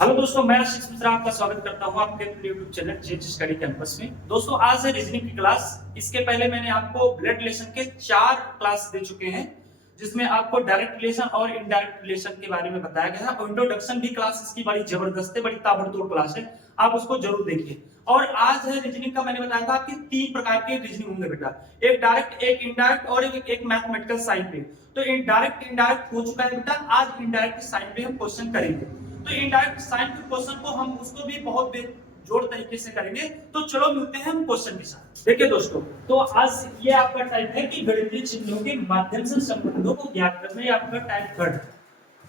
Hello दोस्तों, मैं आशीष मिश्रा आपका स्वागत करता हूं आपके अपने YouTube चैनल जेज स्टडी कैंपस में। दोस्तों, आज है रीजनिंग की क्लास। इसके पहले मैंने आपको ब्लड रिलेशन के 4 क्लास दे चुके हैं, जिसमें आपको डायरेक्ट रिलेशन और इनडायरेक्ट रिलेशन के बारे में बताया गया है। और इंट्रोडक्शन भी क्लास इसकी बड़ी जबरदस्त है, बड़ी ताबड़तोड़ क्लास है, आप उसको जरूर देखिए। और आज है रीजनिंग का, मैंने बताया था आपके 3 प्रकार के रीजनिंग होंगे बेटा, एक डायरेक्ट, एक इनडायरेक्ट और एक मैथमेटिकल साइड पे। तो इनडायरेक्ट इनडायरेक्ट हो चुका है बेटा, आज इनडायरेक्ट साइड पे हम क्वेश्चन करेंगे। तो इनडायरेक्ट साइन के क्वेश्चन को हम उसको भी बहुत जोड़ तरीके से करेंगे। तो चलो मिलते हैं हम क्वेश्चन के साथ। देखिए दोस्तों, तो आज ये आपका टाइप है कि गणितीय चिन्हों के माध्यम से संबंधों को ज्ञात करना। ये आपका टाइप थर्ड।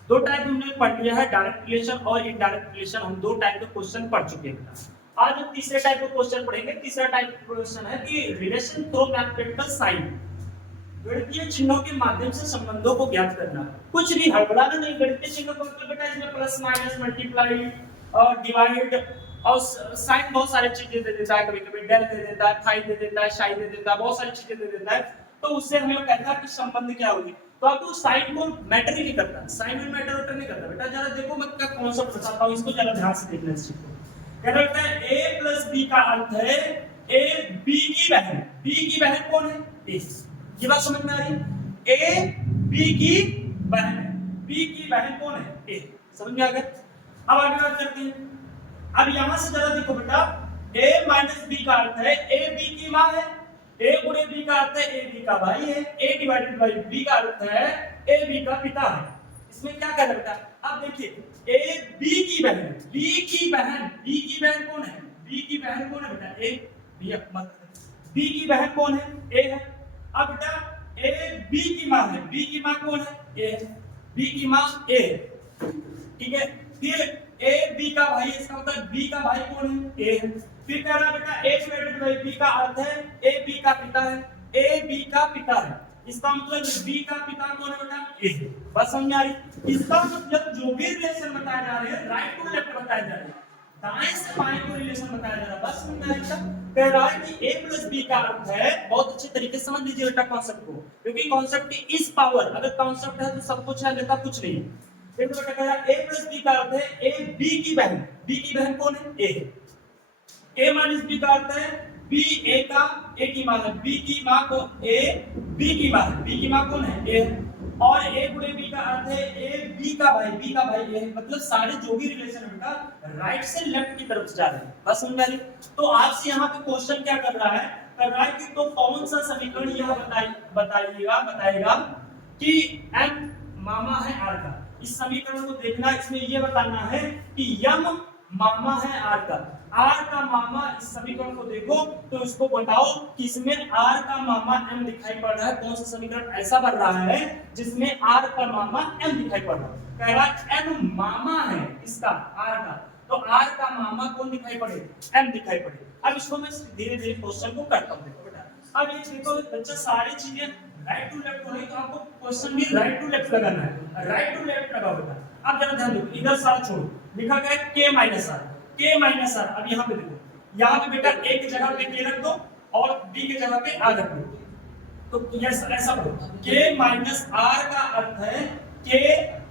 दो टाइप हमने पढ़ लिया है, डायरेक्ट रिलेशन और इनडायरेक्ट रिलेशन। हम दो टाइप के क्वेश्चन पढ़ चुके हैं। आज हम तीसरे टाइप का क्वेश्चन पढ़ेंगे। तीसरा टाइप का क्वेश्चन है कि रिलेशन थ्रू मैथमेटिकल साइन, गणितीय चिन्हों के माध्यम से संबंधों को ज्ञात करना। कुछ भी हड़बड़ाना नहीं। गणितीय चिन्हों का मतलब बेटा इसमें प्लस माइनस मल्टीप्लाई और डिवाइड और साइन बहुत सारी चीजें दे देता है। कभी कभी डेल दे देता है, फाई दे देता है, शाई दे देता है, बहुत सारी चीजें दे देता है। तो उससे हमें कहता है कि संबंध क्या होगी। तो आपको साइन को मैटर ही नहीं करता, साइन में मैटर नहीं करता बेटा। जरा देखो मैं क्या कॉन्सेप्ट बताता हूं, इसको जरा ध्यान से देखना सीखो। क्या कहता है a प्लस b का अर्थ है a b की बहन। b की बहन कौन है? a। ये बात समझ में आ रही है? ए बी की बहन है। बी की बहन कौन है? ए। समझ में आ गया? अब आगे बात करते हैं। अब यहां से जरा देखो बेटा, ए माइनस बी का अर्थ है ए बी की मां है। ए गुणे बी का अर्थ है ए बी का भाई है। ए डिवाइडेड बाई बी का अर्थ है ए बी का पिता है। इसमें क्या कर बेटा? अब देखिए, ए बी की बहन, बी की बहन, बी की बहन कौन है? बी की बहन कौन है बेटा? ए। बी की बहन कौन है? ए है। अब बेटा ए बी की मां है। बी की मां कौन है? ए। बी की मां ए। ठीक है। फिर ए बी का भाई, इसका मतलब बी का भाई कौन है? ए है। फिर कह रहा बेटा ए डिवाइडेड बाई बी का अर्थ है ए बी का पिता है। ए बी का पिता है, इसका मतलब बी का पिता कौन है बेटा? ए। बस समझ आ रही? इसका मतलब जो भी रिलेशन बताए जा रहे हैं राइट टू लेफ्ट बताए जा रहे हैं, दाएं से बाएं को रिलेशन बताया जा रहा है। बस समझ में आया? कह रहा है कि a प्लस बी का अर्थ है, बहुत अच्छे तरीके से समझ लीजिए बेटा कॉन्सेप्ट को, क्योंकि कॉन्सेप्ट की इस पावर, अगर कॉन्सेप्ट है तो सब कुछ है, लेता कुछ नहीं। देखो बेटा कह रहा है a प्लस बी का अर्थ है a बी की बहन। बी की बहन कौन है? a माइनस बी का अर्थ है b a का a की मां है। b की मां को a b की मां है। b की मां कौन है? a। और a गुणे b का अर्थ है a b का भाई, b का भाई a। मतलब सारे जो भी रिलेशन है बेटा राइट से लेफ्ट की तरफ जा रहे हैं। बस समझ में आ रही? तो आपसे यहाँ पे क्वेश्चन क्या कर रहा है? कर रहा है कि तो कौन सा समीकरण यह बताएगा कि m मामा है r का। इस समीकरण को देखना, इसमें यह बताना है कि m मामा है r का। r का मामा, इस समीकरण को देखो तो इसको बताओ कि इसमें r का मामा m दिखाई पड़ रहा है। कौन सा समीकरण ऐसा बन रहा है जिसमें r का मामा m दिखाई पड़ रहा है? कह रहा है m मामा है इसका, r का। तो r का मामा कौन दिखाई पड़े? m दिखाई पड़े। अब इसको मैं धीरे धीरे क्वेश्चन को करता हूं। देखो बेटा, अब ये देखो बच्चा, सारी चीजें राइट टू लेफ्ट हो रही, तो आपको क्वेश्चन भी राइट टू लेफ्ट लगाना है। राइट टू लेफ्ट लगाओ बेटा। अब जरा ध्यान दो, इधर सारा छोड़ो, लिखा गया है k minus R. k minus R. अब यहाँ पे देखो, यहाँ पे बेटा a की जगह पे k रख दो और b की जगह पे r रख दो। तो यस, ऐसा करो, k माइनस आर का अर्थ है k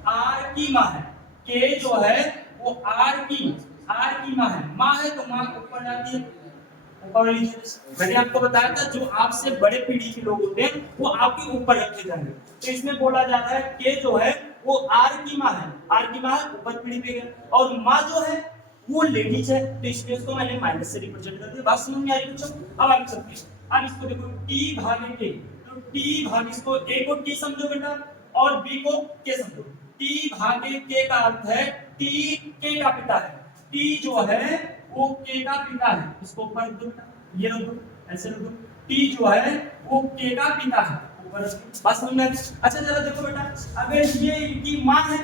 r की मां है। k जो है वो r की मां है। मां है तो मां ऊपर जाती है, ऊपर लीजिए। मैंने आपको बताया था जो आपसे बड़े पीढ़ी के लोग होते हैं वो आपके ऊपर रखे जाएंगे। तो इसमें बोला जाता है k जो है वो r की मां है। r की मां है, ऊपर पीढ़ी पे गया, और मां जो है वो लेडीज है, तो इसलिए उसको मैंने माइनस से रिप्रेजेंट कर दिया। बात समझ में आ रही है? अब आगे चलते हैं। अब इसको देखो t भागे k, तो t भागे, इसको a को t समझो बेटा और b को k समझो। t भागे k का अर्थ है t k का पिता है। t जो है वो k का पिता है। इसको ऊपर रख दो, ये रख दो, ऐसे रख दो। t जो है वो k का पिता है, ऊपर रख दो। बात समझ में आ गई? अच्छा जरा देखो बेटा, अगर ये इनकी मां है,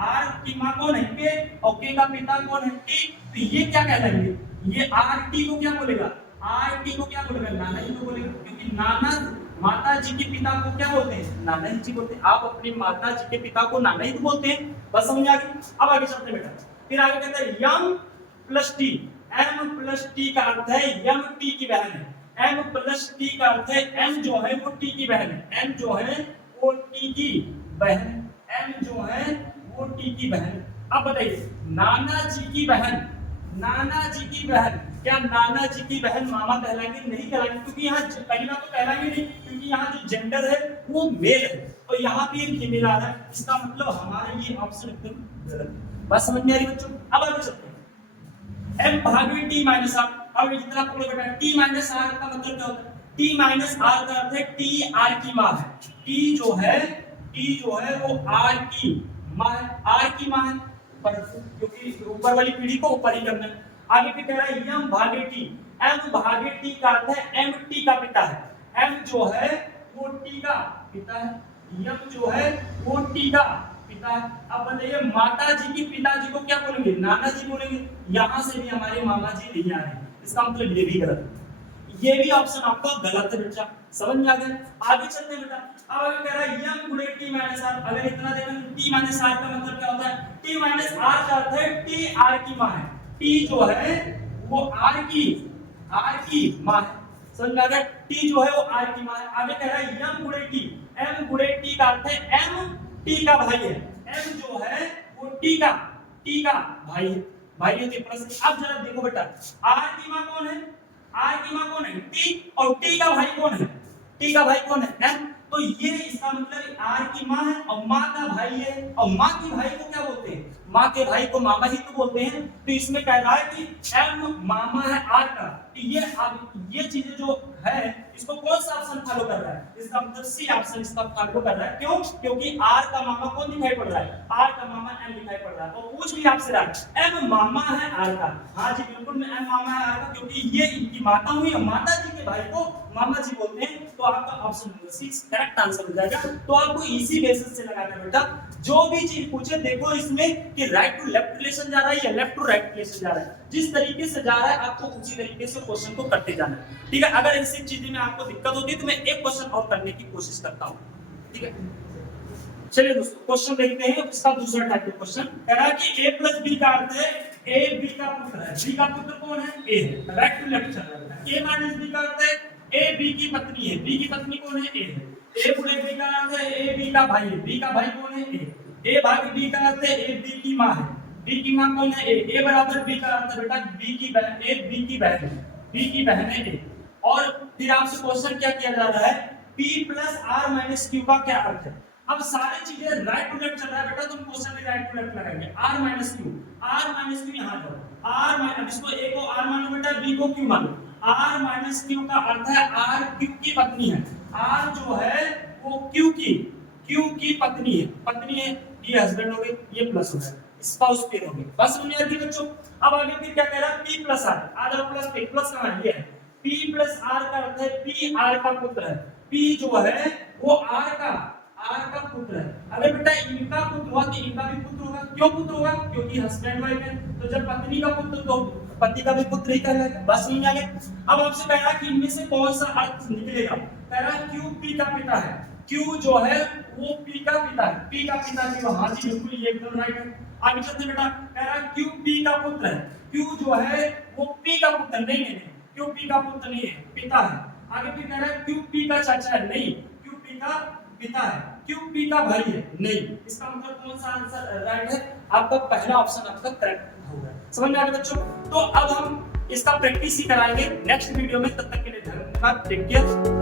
r की मां कौन है? k, और k का पिता कौन है? t। तो ये क्या कहलाएंगे? ये rt को क्या बोलेगा? rt को क्या बोलेगा? नाना जी को बोलेगा, क्योंकि नाना माता जी के पिता को क्या बोलते हैं? नाना जी बोलते हैं। आप अपनी माता जी के पिता को नाना ही तो बोलते हैं। बस समझ आ गई? अब आगे चलते बेटा। फिर आगे कहता है M plus T. m plus T का अर्थ है m t की बहन है। m प्लस टी का अर्थ है m जो है वो t की बहन है। m जो है वो t की बहन है। m जो है वो t की बहन है। अब बताइए नाना जी की बहन, नाना जी की बहन, क्या नाना जी की बहन मामा कहलाएंगे? नहीं कहलाएंगे, क्योंकि यहाँ पहली बात तो कहलाएंगे नहीं, क्योंकि यहाँ जो जेंडर है वो मेल है और यहाँ पे एक फीमेल आ रहा है, इसका मतलब हमारा ये ऑप्शन एकदम गलत है। बात समझ में आ रही बच्चों? अब आगे चलते हैं। m भागे t माइनस r। अब जितना आपको बेटा t माइनस r का मतलब क्या होता है? t माइनस r का अर्थ है t r की मां है। t जो है वो r की मां है, r की मां है, पर क्योंकि ऊपर वाली पीढ़ी को ऊपर ही करना है। आगे फिर कह रहा है m भागे t। m भागे t का अर्थ है m t का पिता है। m जो है वो t का पिता है, m जो है वो t का पिता है। अब बताइए माता जी की पिताजी को क्या बोलेंगे? नाना जी बोलेंगे। यहां से भी हमारे मामा जी नहीं आ रहे, इसका मतलब ये भी गलत है। ये भी ऑप्शन आपका गलत है बेटा, समझ में आ गया? आगे चलते हैं बेटा। अब आगे कह रहा है m गुणे t माइनस r। अगर इतना देखें तो t माइनस r का मतलब क्या होता है? t माइनस r का अर्थ है t r की मां है। t जो है वो r की मां है, समझ में आ गया? t जो है वो r की मां है। आगे कह रहा है m गुणे t। m गुणे t का अर्थ है m t का भाई है। m जो है वो t का भाई है, भाई है तो प्लस। अब जरा देखो बेटा r की मां कौन है? r की मां कौन है? t, और t का भाई कौन है? t का भाई कौन है? m। तो ये इसका मतलब r की मां है और मां का भाई है, और मां के भाई को क्या बोलते हैं? मां के भाई को मामा ही तो बोलते हैं। तो इसमें कह रहा है कि m मामा है r का। तो ये चीजें जो है इसको कौन सा ऑप्शन फॉलो कर रहा है? इसका मतलब सी ऑप्शन इसका फॉलो कर रहा है। क्यों? क्योंकि r का मामा कौन दिखाई पड़ रहा है? r का मामा m दिखाई पड़ रहा है। तो पूछ भी आपसे रहा है m मामा है r का। हाँ जी बिल्कुल में m मामा है r का, क्योंकि ये इनकी माता हुई और माता जी के भाई को मामा जी बोलते हैं। तो आपका option number C correct answer हो जाएगा। तो आपको इसी बेसिस से लगाना है बेटा, जो भी चीज पूछे देखो इसमें कि राइट टू लेफ्ट रिलेशन जा रहा है या लेफ्ट टू राइट रिलेशन जा रहा है। जिस तरीके से जा रहा है आपको उसी तरीके से क्वेश्चन को करते जाना है, ठीक है? अगर ऐसी चीजें में आपको दिक्कत होती है तो मैं एक क्वेश्चन और करने की कोशिश करता हूं, ठीक है? चलिए दोस्तों क्वेश्चन देखते हैं। इसका दूसरा टाइप का क्वेश्चन कह रहा है कि a प्लस b का अर्थ है a b का पुत्र है। b का पुत्र कौन है? a है। राइट टू लेफ्ट चल रहा है। a माइनस b का अर्थ है a b की पत्नी है। b की पत्नी कौन है? a है। a गुणे b का अर्थ है a b का भाई है। b का भाई कौन है? a। a भाग b का अर्थ है a b की मां है। b की मां कौन है? a। a बराबर b का अर्थ है बेटा b की बहन, a b की बहन है। b की बहन है a। और फिर आपसे क्वेश्चन क्या किया जा रहा है? p plus r minus q का क्या अर्थ है? अब सारी चीजें राइट टू लेफ्ट चल रहा है बेटा, तुम क्वेश्चन में राइट टू लेफ्ट लगाएंगे। r माइनस q यहां जाओ। r माइनस, इसको a को r मानो बेटा, b को q मानो। r माइनस q का अर्थ है r q की पत्नी है। r जो है वो q की पत्नी है। ये हस्बैंड हो गए, ये प्लस हो गया, स्पाउस पेयर हो गए। बस समझ में आ गई बच्चों? अब आगे फिर क्या कह रहा है? p plus r। आधा प्लस p प्लस कहां है? ये है। p प्लस r का अर्थ है p r का पुत्र है। p जो है वो r का पुत्र है। अगर बेटा इनका पुत्र हुआ तो इनका भी पुत्र होगा। क्यों पुत्र होगा? क्योंकि हस्बैंड वाइफ है, तो जब पत्नी का पुत्र तो पति का भी पुत्र ही कहलाएगा। बस समझ में आ गया? अब आपसे कह रहा है कि इनमें से कौन सा अर्थ निकलेगा? कह रहा है Q P का पिता है। Q जो है वो P का पिता है। P का पिता जी, हाँ जी बिल्कुल, ये एकदम राइट है। आगे चलते बेटा, कह रहा है Q P का पुत्र है। Q जो है वो P का पुत्र नहीं, Q P का पुत्र नहीं है, पिता है। आगे फिर कह रहा है Q P का चाचा है, नहीं, Q P का पिता है। Q P का भाई है, नहीं। इसका मतलब कौन सा आंसर राइट है? आपका पहला ऑप्शन आपका करेक्ट होगा। समझ में आ गया बच्चों? तो अब हम इसका प्रैक्टिस ही कराएंगे नेक्स्ट वीडियो में। तब तक के लिए धन्यवाद, टेक केयर।